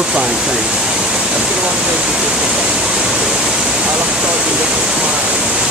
We're fine, thanks. That's the one that you did. I like to do this.